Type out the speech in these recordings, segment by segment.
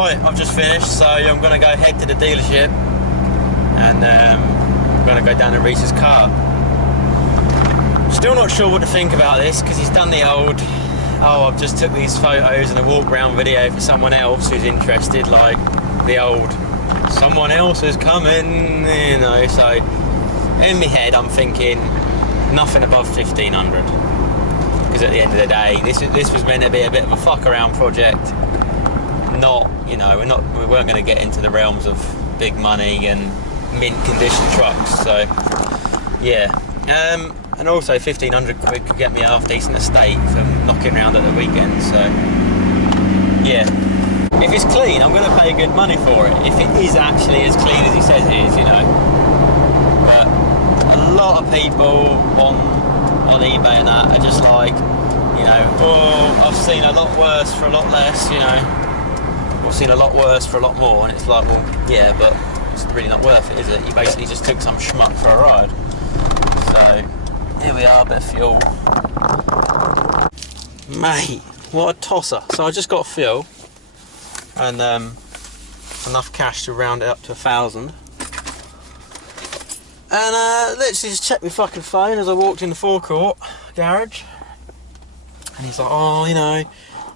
Right, I've just finished, so I'm going to go head to the dealership and I'm going to go down to Reese's car. Still not sure what to think about this because he's done the old, oh, I've just took these photos and a walk around video for someone else who's interested, like the old someone else is coming, you know. So in my head I'm thinking nothing above 1500, because at the end of the day this was meant to be a bit of a fuck around project. Not, you know, we weren't going to get into the realms of big money and mint condition trucks. So yeah, and also 1500 quid could get me a half decent estate for knocking around at the weekend. So yeah, if it's clean, I'm going to pay good money for it. If it is actually as clean as he says it is, you know. But a lot of people on eBay and that are just like, you know, oh, I've seen a lot worse for a lot less, you know. I've seen a lot worse for a lot more, and it's like, well, yeah, but it's really not worth it, is it? You basically just took some schmuck for a ride. So here we are, a bit of fuel. Mate, what a tosser. So I just got fuel and enough cash to round it up to 1,000. And literally just checked my fucking phone as I walked in the forecourt garage, and he's like, oh, you know,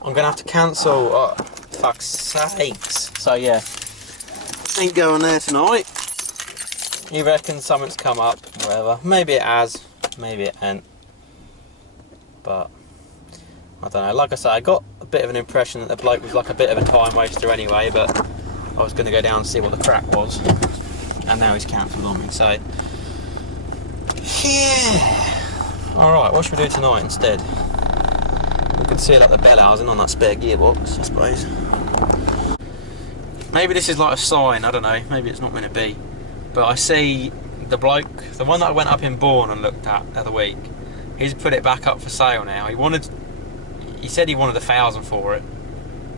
I'm gonna have to cancel. Oh, fuck's sakes. So yeah, ain't going there tonight. He reckons something's come up, whatever. Maybe it has, maybe it ain't. But I don't know. Like I said, I got a bit of an impression that the bloke was like a bit of a time waster anyway, but I was going to go down and see what the crack was, and now he's cancelled on me. So yeah. Alright, what should we do tonight instead? We could seal up the bell housing on that spare gearbox, I suppose. Maybe this is like a sign, I don't know, maybe it's not meant to be. But I see the bloke, the one that I went up in Bourne and looked at the other week, he's put it back up for sale now. He said he wanted 1,000 for it,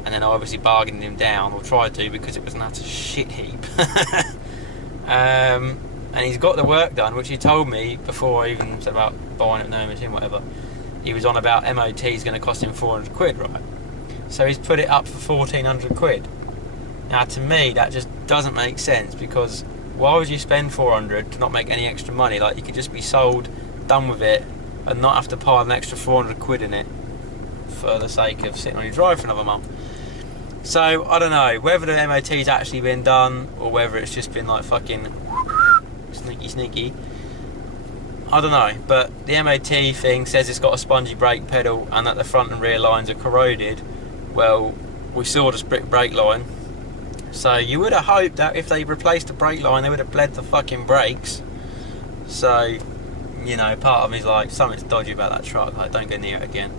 and then I obviously bargained him down, or tried to, because it was an utter shit heap. And he's got the work done, which he told me before I even said about buying it, no machine, whatever. He was on about MOT is going to cost him 400 quid, right? So he's put it up for 1,400 quid. Now to me that just doesn't make sense, because why would you spend 400 to not make any extra money? Like, you could just be sold, done with it, and not have to pile an extra 400 quid in it for the sake of sitting on your drive for another month. So I don't know whether the MOT's actually been done or whether it's just been like fucking sneaky. I don't know, but the MOT thing says it's got a spongy brake pedal and that the front and rear lines are corroded. Well, we saw the split brake line, so you would have hoped that if they replaced the brake line they would have bled the fucking brakes. So, you know, part of me's like, something's dodgy about that truck, like, don't go near it again.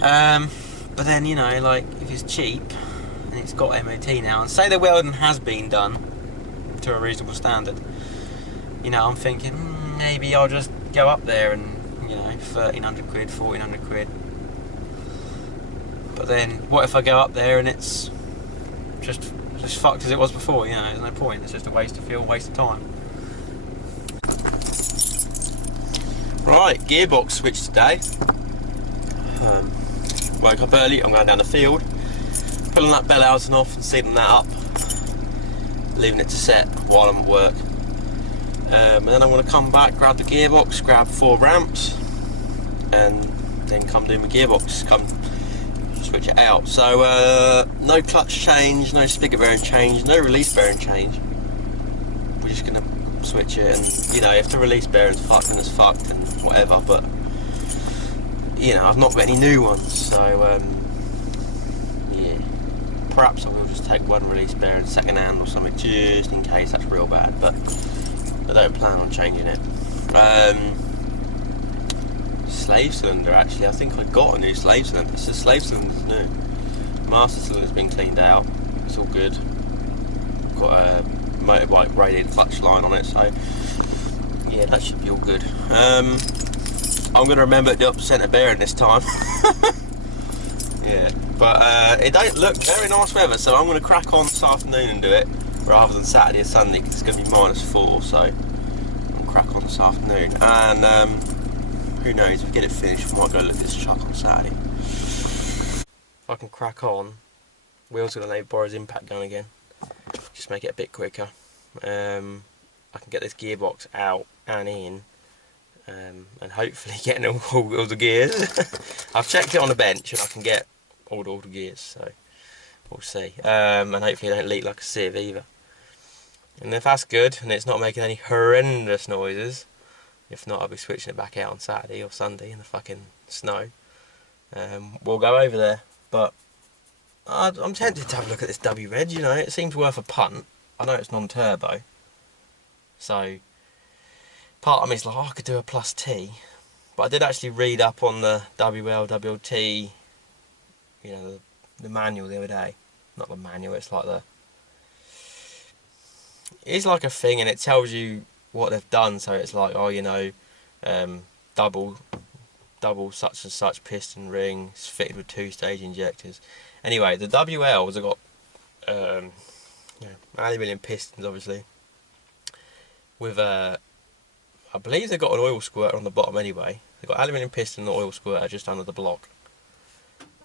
But then, you know, like, if it's cheap and it's got MOT now, and say the welding has been done to a reasonable standard, you know, I'm thinking maybe I'll just go up there and, you know, 1,300 quid, 1,400 quid. But then what if I go up there and it's just fucked as it was before? You know, there's no point. It's just a waste of fuel, waste of time. Right, gearbox switch today. Woke up early, I'm going down the field, pulling that bell housing off and sealing that up, leaving it to set while I'm at work. And then I'm going to come back, grab the gearbox, grab 4 ramps, and then come do my gearbox, come switch it out. So no clutch change, no spigot bearing change, no release bearing change. We're just going to switch it, and you know, if the release bearing's fucked, then it's fucked and whatever, but you know, I've not got any new ones, so yeah, perhaps I will just take one release bearing second hand or something, just in case that's real bad, but I don't plan on changing it. Slave cylinder, actually, I think I got a new slave cylinder. So the slave cylinder's new. Master cylinder's been cleaned out, it's all good. Got a motorbike radiator clutch line on it, so yeah, that should be all good. I'm going to remember to do up the centre bearing this time. Yeah, but it don't look very nice weather, so I'm going to crack on this afternoon and do it rather than Saturday or Sunday, because it's going to be -4, so I'll crack on this afternoon. And who knows, if we get it finished, we might go look at this truck on Saturday. If I can crack on, Will's going to let me borrow his impact gun again, just make it a bit quicker. I can get this gearbox out and in, and hopefully getting all the gears. I've checked it on the bench and I can get all the gears, so we'll see. And hopefully it don't leak like a sieve either. And if that's good and it's not making any horrendous noises, if not, I'll be switching it back out on Saturday or Sunday in the fucking snow. We'll go over there, but I'm tempted to have a look at this W Reg. You know, it seems worth a punt. I know it's non-turbo, so part of me is like, oh, I could do a plus T, but I did actually read up on the WLWT, you know, the manual the other day. Not the manual, it's like it's like a thing, and it tells you what they've done. So it's like, oh, you know, double such and such piston ring, it's fitted with 2-stage injectors. Anyway, the WLs have got you know, aluminium pistons, obviously, with I believe they've got an oil squirter on the bottom anyway. They've got aluminium piston and oil squirter just under the block.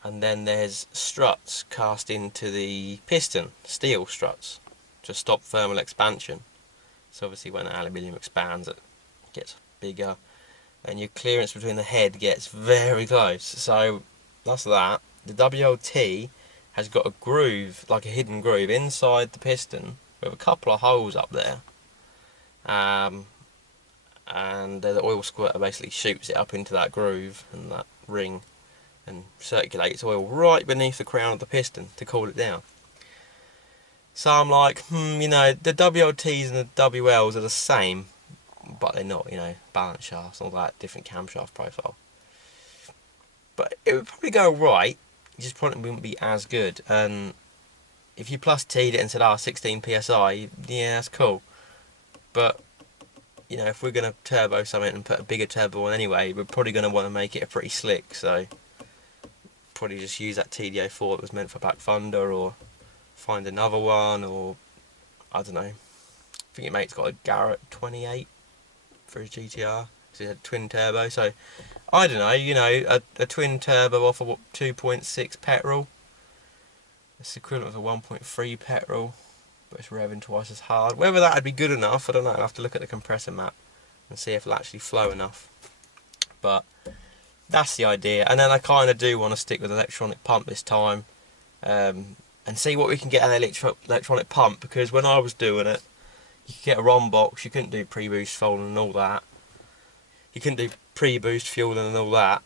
And then there's struts cast into the piston, steel struts, to stop thermal expansion. So obviously when the aluminium expands, it gets bigger, and your clearance between the head gets very close. So that's that. The WLT has got a groove, like a hidden groove, inside the piston with a couple of holes up there. And the oil squirter basically shoots it up into that groove and that ring and circulates oil right beneath the crown of the piston to cool it down. So I'm like, you know, the WLTs and the WLs are the same, but they're not, you know, balance shafts, all that, different camshaft profile. But it would probably go right, it just probably wouldn't be as good. And if you plus T'd it and said, 16 PSI, yeah, that's cool. But, you know, if we're going to turbo something and put a bigger turbo on anyway, we're probably going to want to make it a pretty slick, so probably just use that TD04 that was meant for back thunder, or find another one, or I don't know. I think your mate's got a Garrett 28 for his GTR, because he had twin turbo, so I don't know, you know, a twin turbo off of 2.6 petrol, it's equivalent of a 1.3 petrol, but it's revving twice as hard. Whether that would be good enough, I don't know. I'll have to look at the compressor map and see if it'll actually flow enough. But that's the idea. And then I kind of do want to stick with electronic pump this time, and see what we can get out of electronic pump, because when I was doing it, you could get a ROM box, you couldn't do pre-boost folding and all that. You couldn't do pre-boost fueling and all that.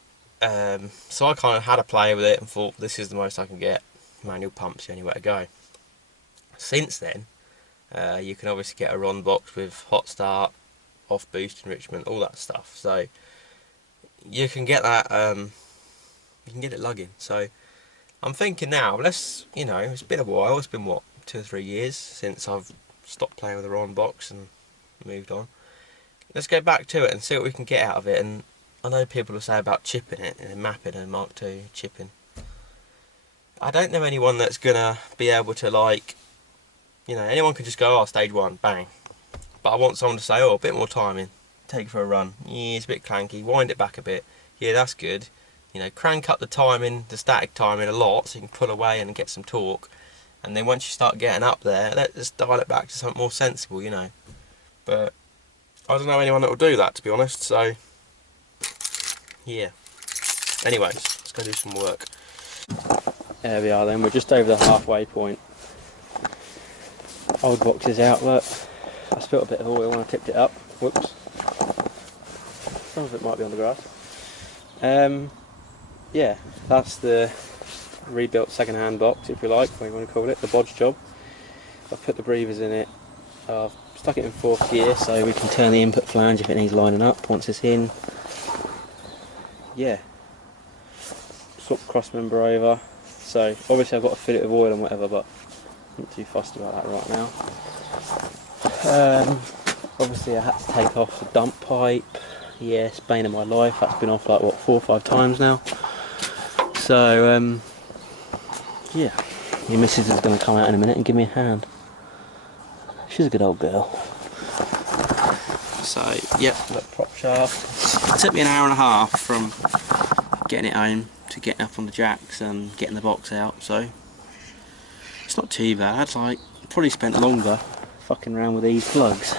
So I kind of had a play with it and thought, this is the most I can get. Manual pump's the only way to go. Since then, you can obviously get a RON box with hot start, off boost enrichment, all that stuff. So you can get that, you can get it lugging. So I'm thinking now, let's, you know, it's been a while. It's been what, 2 or 3 years since I've stopped playing with the RON box and moved on. Let's go back to it and see what we can get out of it. And I know people will say about chipping it and mapping and Mark II chipping. I don't know anyone that's gonna be able to, like, you know, anyone could just go, stage 1, bang. But I want someone to say, a bit more timing, take it for a run. Yeah, it's a bit clanky, wind it back a bit. Yeah, that's good. You know, crank up the timing, the static timing a lot, so you can pull away and get some torque. And then once you start getting up there, let's dial it back to something more sensible, you know. But I don't know anyone that will do that, to be honest, so yeah. Anyways, let's go do some work. There we are then, we're just over the halfway point. Old box is out, look. I spilt a bit of oil when I tipped it up. Whoops. Some of it might be on the grass. Yeah, that's the rebuilt second-hand box, if you like, what you want to call it, the bodge job. I've put the breathers in it. I've stuck it in 4th gear so we can turn the input flange if it needs lining up once it's in. Yeah. Swap the cross member over. So obviously I've got to fill it with oil and whatever, but I'm not too fussed about that right now. Obviously I had to take off the dump pipe. Yeah, it's bane of my life. That's been off like, what, 4 or 5 times now. So yeah, your missus is going to come out in a minute and give me a hand. She's a good old girl. So yep, look, prop shaft. It took me an hour and a half from getting it home to getting up on the jacks and getting the box out, so it's not too bad. Like, probably spent longer fucking around with these plugs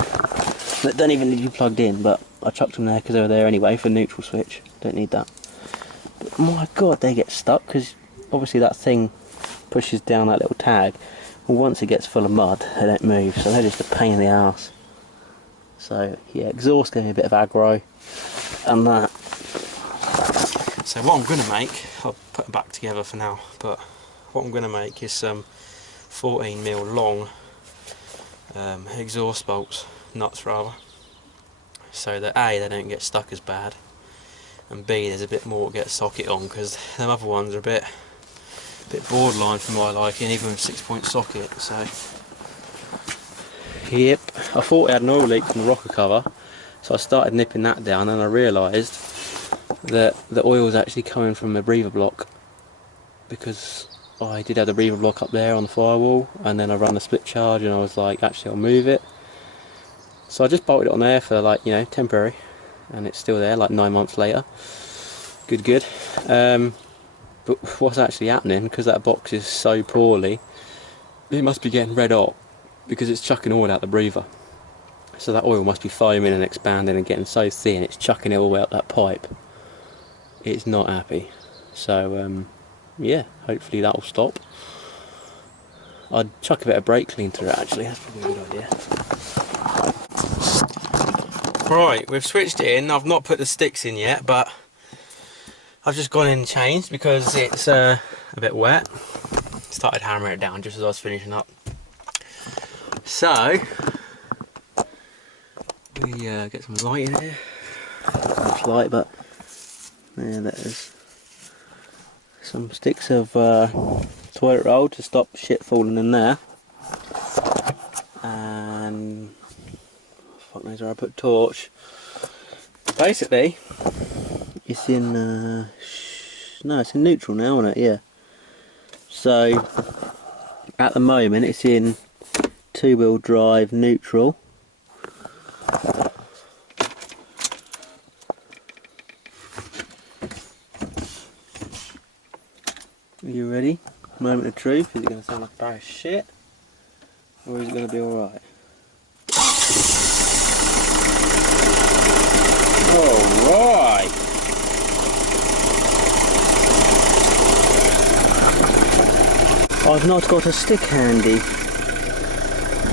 that don't even need to be plugged in, but I chucked them there because they were there anyway for neutral switch. Don't need that. But my god, they get stuck because obviously that thing pushes down that little tag. Well, once it gets full of mud, they don't move, so they're just a pain in the arse. So yeah, exhaust gave me a bit of aggro, and that. So what I'm going to make, I'll put them back together for now, but what I'm going to make is some 14mm long exhaust bolts, nuts rather, so that A, they don't get stuck as bad, and B, there's a bit more to get a socket on, because them other ones are a bit borderline for my liking, even with 6-point socket. So yep, I thought it had an oil leak from the rocker cover, so I started nipping that down, and I realised that the oil's actually coming from the breather block, because I did have the breather block up there on the firewall, and then I run the split charge and I was like, actually I'll move it. So I just bolted it on there for, like, you know, temporary, and it's still there like 9 months later. Good. But what's actually happening, because that box is so poorly, it must be getting red hot because it's chucking oil out the breather. So that oil must be foaming and expanding and getting so thin it's chucking it all out that pipe. It's not happy. So yeah, hopefully that'll stop. I'd chuck a bit of brake clean through it actually, that's probably a good idea. Right, we've switched it in. I've not put the sticks in yet, but I've just gone in and changed because it's a bit wet. Started hammering it down just as I was finishing up. So we get some light in here. Not much light, but there that is. Some sticks of toilet roll to stop shit falling in there, and fuck knows where I put torch. Basically, it's in no, it's in neutral now, isn't it? Yeah. So at the moment, it's in 2-wheel drive neutral. Are you ready? Moment of truth. Is it going to sound like a bag of shit? Or is it going to be alright? Alright! I've not got a stick handy.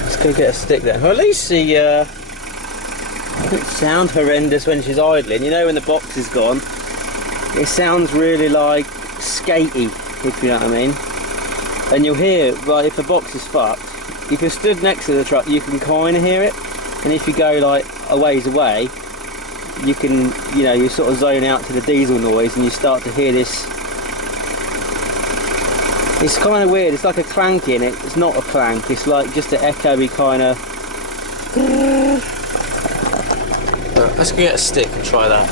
Let's go get a stick then. Well, at least the it sounds horrendous when she's idling. You know, when the box is gone, it sounds really like skatey, if you know what I mean. And you'll hear, like, if the box is fucked, if you're stood next to the truck, you can kind of hear it. And if you go like a ways away, you can, you know, you sort of zone out to the diesel noise, and you start to hear this. It's kind of weird. It's like a clanking. It's not a clank. It's like just an echoey kind of. Let's get a stick and try that.